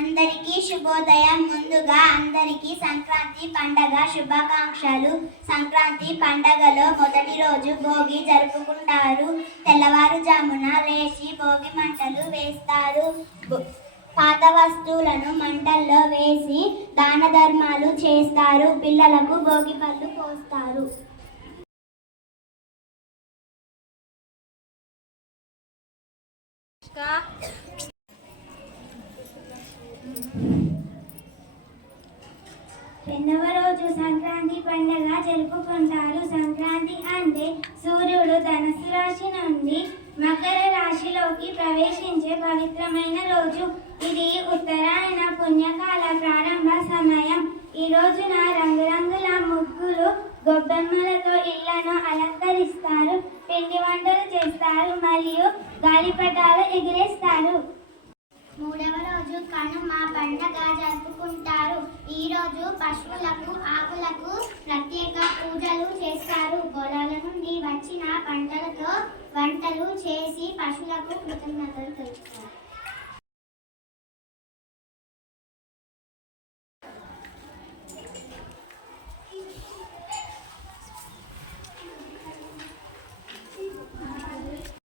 అందరికీ శుభోదయం. ముందుగా అందరికీ సంక్రాంతి పండగ శుభాకాంక్షలు. సంక్రాంతి పండగలో మొదటి రోజు భోగి జరుపుకుంటారు. తెల్లవారుజామున లేచి భోగి మంటలు వేస్తారు. పాత వస్తువులను మంటల్లో వేసి దాన ధర్మాలు చేస్తారు. పిల్లలకు భోగి పళ్ళు పోస్తారు. రెండవ రోజు సంక్రాంతి పండుగ జరుపుకుంటారు. సంక్రాంతి అంటే సూర్యుడు ధనుసు రాశి నుండి మకర రాశిలోకి ప్రవేశించే పవిత్రమైన రోజు. ఇది ఉత్తరాయణ పుణ్యకాల ప్రారంభ సమయం. ఈ రోజున రంగురంగుల ముగ్గులు, గొబ్బెమ్మలతో ఇళ్లను అలంకరిస్తారు. పిండి వంటలు చేస్తారు మరియు గాలిపటాలు ఎగిరేస్తారు. మూడవ రోజు కనుమ పండగ జరుపుకుంటారు. ఈ రోజు పశువులకు, ఆకులకు ప్రత్యేక పూజలు చేస్తారు. పొలాల నుండి వచ్చిన పంటలతో వంటలు చేసి పశువులకు కృతజ్ఞతలు తెలుపుతారు.